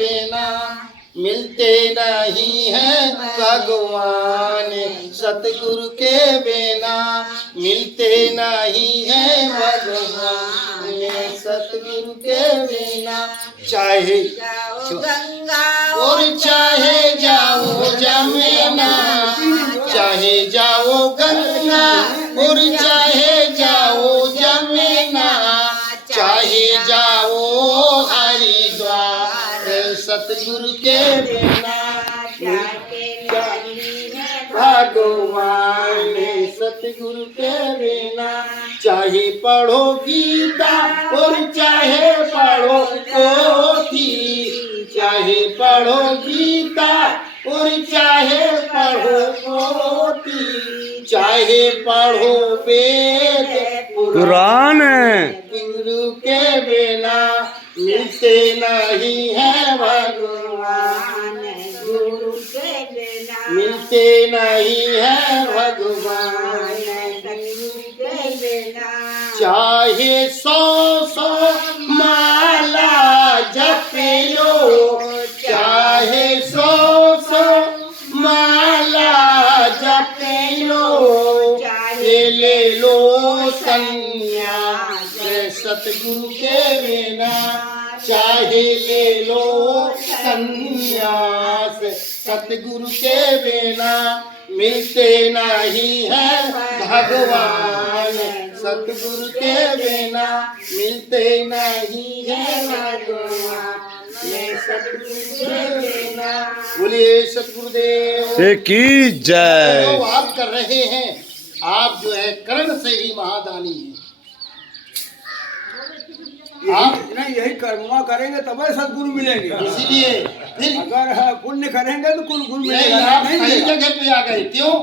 बिना मिलते नहीं है भगवान, सतगुरु के बिना मिलते नहीं है भगवान, सतगुरु के बिना। चाहे जाओ गंगा और चाहे जाओ जमुना, चाहे जाओ गंगा और चाहे जाओ जमुना, चाहे जाओ हरिद्वार, सतगुरु के बिना भगवान, सतगुरु के बिना। चाहे पढ़ो गीता और चाहे पढ़ो पोथी, चाहे पढ़ो गीता और चाहे पढ़ो पोथी, चाहे पढ़ो वेद कुरान, गुरु के बिना मिलते नहीं है भगवान, गुरु के बिना मिलते नहीं है भगवान, गुरु के बिना। चाहे 100 माला जप लो, चाहे 100 माला जप लो, ले लो संन्यास, सतगुरु के बिना चाहे ले लो संन्यास, सतगुरु के बिना मिलते नहीं है भगवान, सतगुरु के बिना मिलते नहीं है भगवान, सतगुरु के बिना। बोलिए सतगुरुदेव से की जय। जो आप कर रहे हैं, आप जो है कर्ण से ही महादानी हैं। आप नहीं यही कर्मा करेंगे तब सदगुरु मिलेंगे। इसीलिए फिर अगर पुण्य करेंगे तो कुल गुरु नहीं, मिलेगा। आप नहीं सही मिलेगा। जगह पे आ गए। क्यों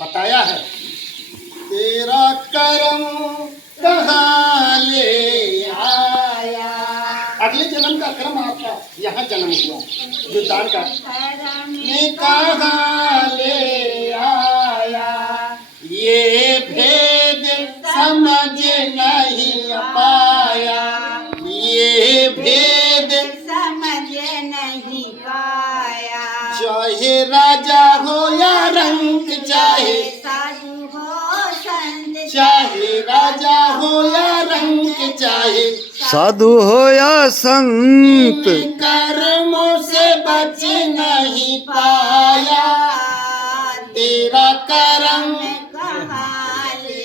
बताया है, तेरा कर्म कहाँ ले आया। अगले जन्म का कर्म आपका यहाँ जन्म हुआ, जो दान का कहाँ ले आया, ये भेद समझ नहीं पाया, ये भेद समझ नहीं पाया। चाहे राजा हो या रंक, चाहे साधु हो संत, चाहे राजा हो या रंक, चाहे साधु हो या संत, कर्मों से बच नहीं पाया, तेरा कर्म कहाँ ले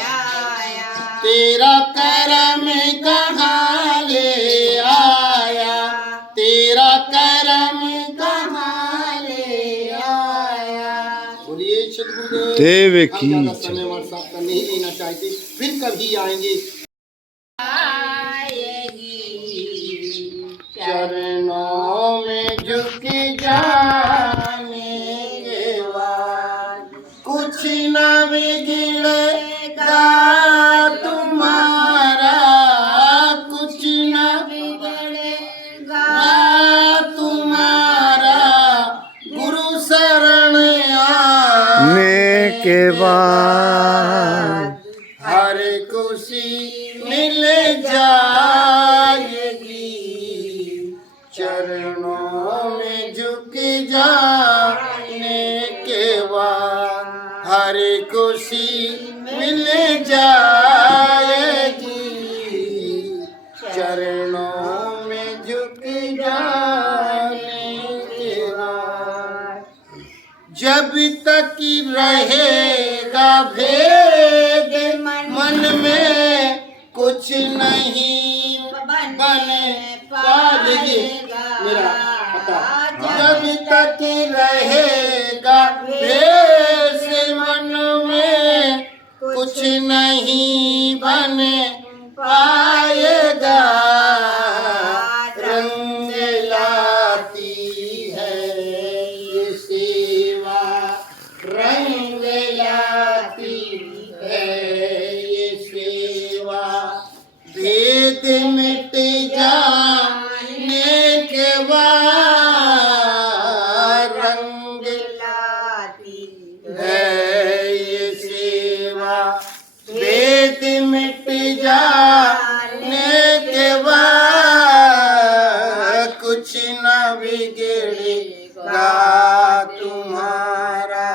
आया। तेरा कर्म कहाँ ले आया, तेरा कर्म कहाँ ले आया। बोलिए सतगुरुदेव। देव हम की ज्यादा समय हमारे साथ का नहीं लेना चाहते, फिर कभी आएंगे। चरणों में झुक जाने के बाद कुछ न बिगड़ेगा तुम्हारा, कुछ न बिगड़ेगा तुम्हारा, गुरु शरण ने के बाद हर खुशी मिल जाएगी, चरणों में झुक जाने के बाद हर खुशी मिल जाएगी, चरणों में झुक जाने के बाद। जब तक रहेगा भेद मन में, कुछ नहीं बन पाएगा मेरा पता। जब तक रहेगा भेद मन में, कुछ नहीं बन पाएगा, रंग लाती है ये सेवा, रंग लाती है ये सेवा, भेद मिट जाने के बाद रंग लाती है ये सेवा, भेद मिट जाने के बाद कुछ न बिगड़ेगा तुम्हारा,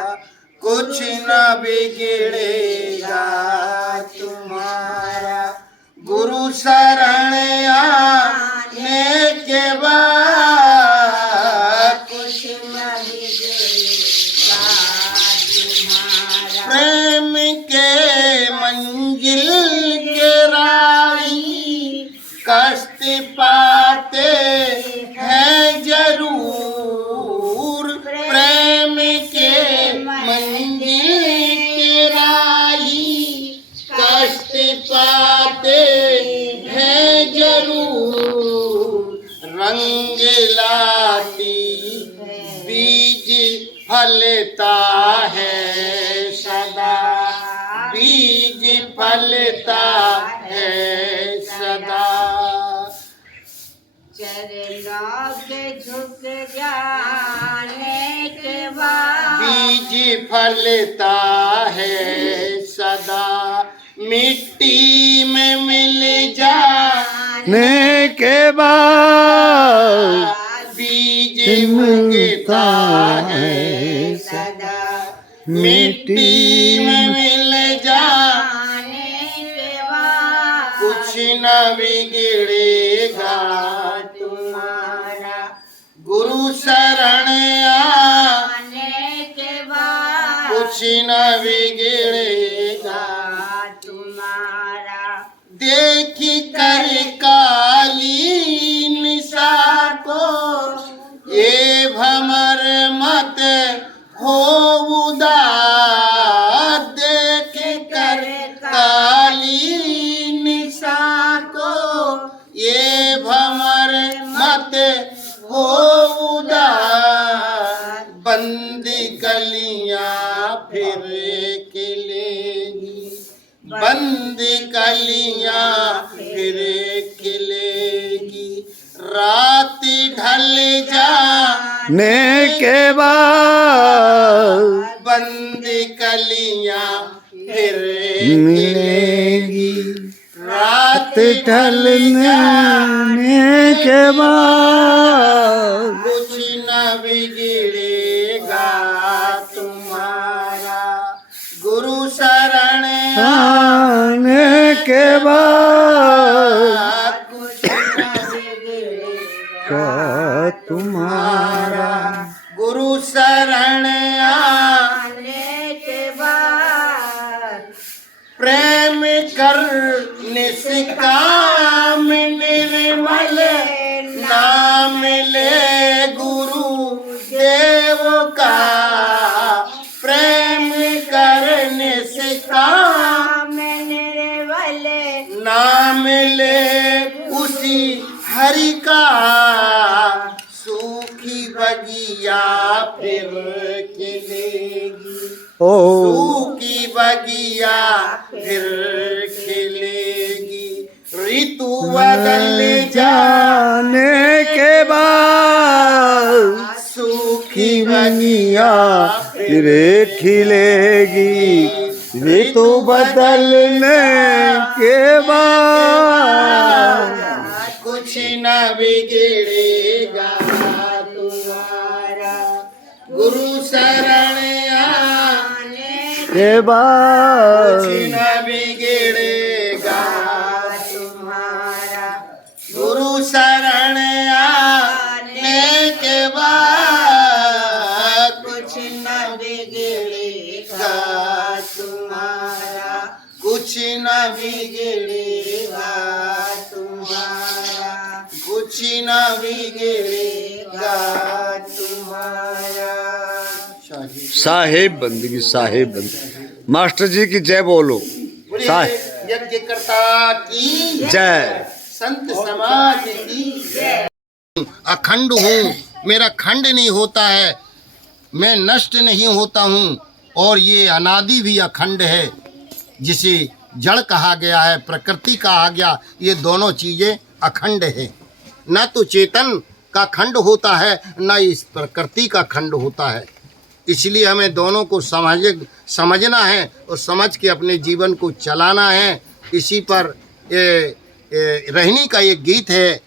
कुछ न बिगड़ेगा तुम्हारा। गुरु शरण आने के बाद कुछ न बिगड़ेगा तुम्हारा। प्रेम के मंजिल के राही कष्ट पाते हैं जरूर। प्रेम के मंजिल के राही कष्ट पाते हैं जरूर। रंग लाती बीज फलता है सदा, बीज फलता है सदा। चरणों के झुक जाने के बाद बीज फलता है सदा, मिट्टी में मिल जाने ने के बाद बीज मिलता उगता है है सदा, मिट्टी में मिल जाने के बाद कुछ न बिगड़ेगा तुम्हारा। गुरु शरण आने के बाद कुछ न बिगड़ेगा तुम्हारा। देखी कर काली निशा को ये भमर मत हो उदास। देख कर काली निशा को ये भमर मत हो उदास। बंद कलियां फिर खिलेगी, बंद कलियां फिर खिलेगी। रात ढल जाने ने के बाद बंद कलियां फिर मिलेगी। रात ढलने के बाद कुछ न बिगड़ेगा तुम्हारा। गुरु शरण आने के बाद कुछ न बिगड़ेगा का तुम्हारा। गुरु शरण आने के बाद प्रेम कर निष्काम निर्मल नाम ले गुरु देव का। प्रेम कर निष्काम निर्मल नाम ले उसी हरि का। सूखी बगिया फिर खिलेगी, ओ सूखी बगिया फिर खिलेगी। ऋतु बदल जाने के बाद सूखी बगिया फिर खिलेगी। ऋतु बदलने के बाद कुछ न बिगड़ेगा तुम्हारा। गुरु शरण आने के बाद कुछ न बिगड़ेगा तुम्हारा। गुरु शरण आने के बाद कुछ न बिगड़ेगा तुम्हारा। कुछ न बिगड़ेगा तुम्हारा। कुछ न बिगड़ेगा तुम्हारा। साहेब बंदगी, साहेब बंदगी। मास्टर जी की जय बोलो। साहेब यज्ञकर्ता की जय। संत समाज की जय। अखंड हूँ, मेरा खंड नहीं होता है, मैं नष्ट नहीं होता हूँ। और ये अनादि भी अखंड है, जिसे जड़ कहा गया है, प्रकृति कहा गया। ये दोनों चीज़ें अखंड है। न तो चेतन का खंड होता है, न इस प्रकृति का खंड होता है। इसलिए हमें दोनों को समझना है और समझ के अपने जीवन को चलाना है। इसी पर रहनी का एक गीत है,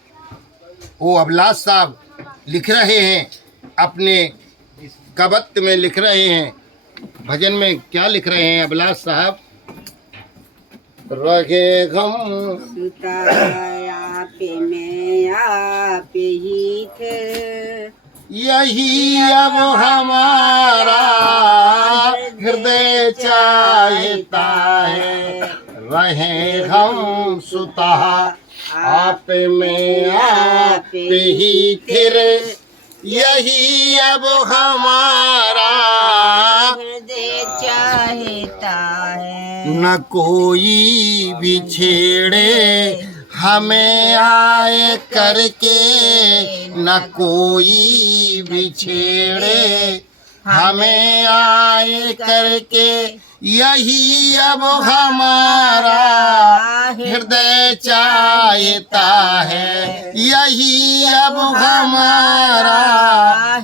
वो अभिलाष साहब लिख रहे हैं, अपने कवत्त में लिख रहे हैं, भजन में क्या लिख रहे हैं अभिलाष साहब? रहे हम सुता आप में आप ही थे, यही अब हमारा हृदय चाहता है, रहे हम सुता आप में आप ही फिर, यही अब हमारा हृदय चाहता है। न कोई भी छेड़े हमें आए करके, न कोई भी छेड़े हमें आए करके, यही अब हमारा हृदय चाहता है, यही अब हमारा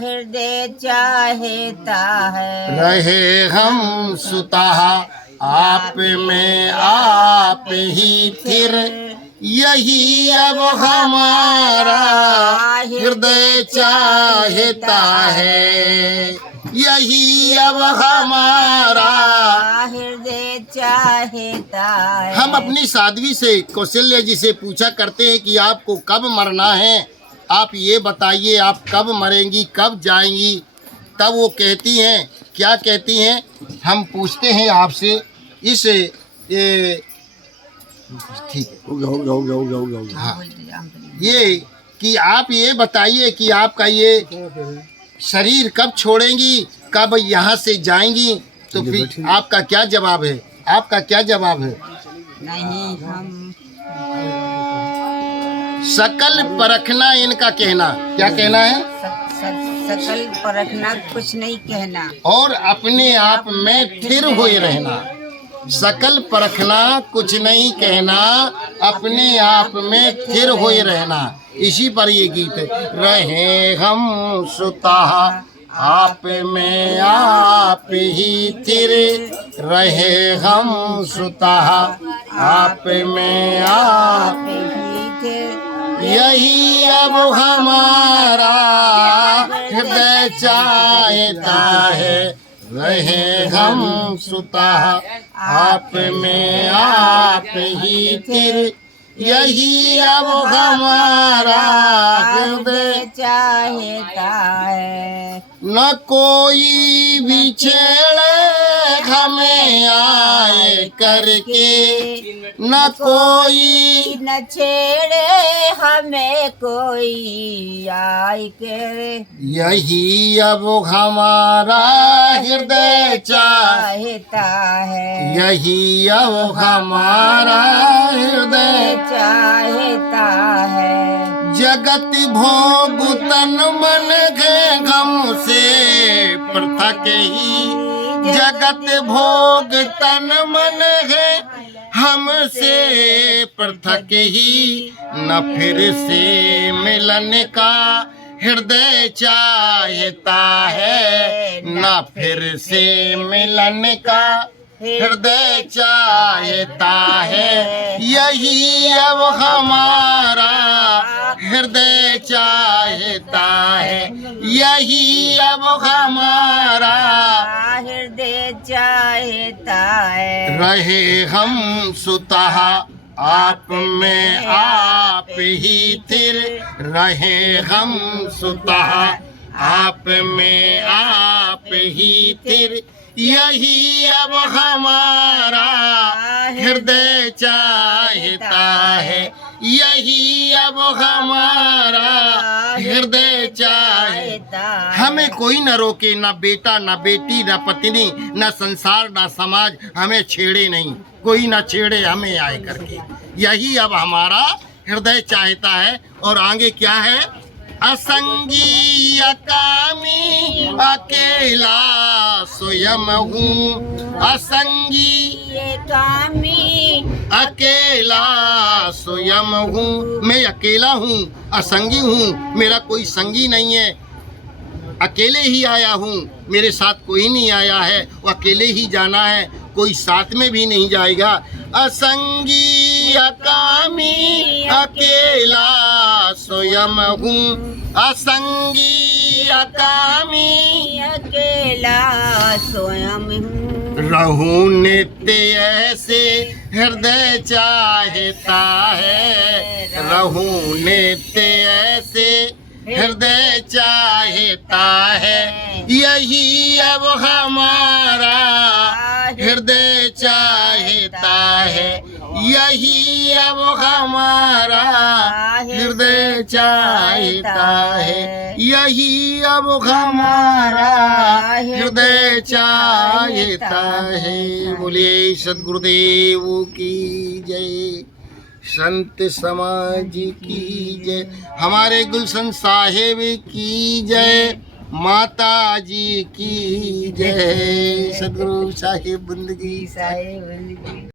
हृदय चाहता है। रहे हम सुता आप में आप ही फिर, यही अब हमारा हृदय चाहता है, यही अब हमारा हृदय चाहता है। हम अपनी साध्वी से, कौशल्या जी से पूछा करते हैं कि आपको कब मरना है, आप ये बताइए आप कब मरेंगी, कब जाएंगी? तब वो कहती हैं, क्या कहती हैं? हम पूछते हैं आपसे इस ये ठीक है, हाँ, ये कि आप ये बताइए कि आपका ये शरीर कब छोड़ेंगी, कब यहाँ से जाएंगी? तो फिर आपका क्या जवाब है? आपका क्या जवाब है? नहीं, हम सकल परखना इनका कहना, क्या कहना है? सकल परखना कुछ नहीं कहना, और अपने आप में स्थिर हुए रहना। सकल परखना कुछ नहीं कहना, अपने आप में स्थिर हुए रहना। इसी पर ये गीत है। रहे हम सुता आप में आप ही स्थिर, रहे हम सुता आप में आप ही थे, यही अब हमारा हृदय चाहता है, रहे हम सुता आप में आप ही फिर, यही अब हमारा हृदय चाहता है। न कोई भी छेड़े हमें आए करके, न कोई न छेड़े हमें कोई आए के, यही अब हमारा हृदय चाहता है, यही अब हमारा हृदय चाहता है। जगत भोग तन मन के गम से पृथक ही, जगत भोग तन मन है हमसे पृथक ही, न फिर से मिलन का हृदय चाहता है, न फिर से मिलन का हृदय चाहता है, यही अब हमारा हृदय चाहता है, यही अब हमारा हृदय चाहता है। रहे हम सुता आप में आप ही स्थिर, रहे हम सुता आप में आप ही स्थिर, यही अब हमारा हृदय चाहता है, यही अब हमारा हृदय चाहता है। हमें कोई न रोके, न बेटा न बेटी न पत्नी न संसार न समाज हमें छेड़े नहीं, कोई न छेड़े हमें आए करके, यही अब हमारा हृदय चाहता है। और आगे क्या है? असंगी अकामी अकेला स्वयं हूँ, असंगी कामी अकेला स्वयं हूँ, मैं अकेला हूँ, असंगी हूँ, मेरा कोई संगी नहीं है, अकेले ही आया हूँ, मेरे साथ कोई नहीं आया है, वो अकेले ही जाना है, कोई साथ में भी नहीं जाएगा। असंगी अकामी अकेला स्वयं हूँ, असंगी अकामी अकेला स्वयं हूँ रहूं नित्य ऐसे हृदय चाहता है, रहूं नित्य ऐसे हृदय चाहता है, यही अब हमारा हृदय चाहता है, यही अब हमारा हृदय चाहता है, यही अब हमारा हृदय चाहता है। बोलिए सद्गुरुदेव की जय, संत समाज की जय, हमारे गुलशन साहेब की जय, माता जी की जय, सद्गुरु साहिब बंदगी साहेब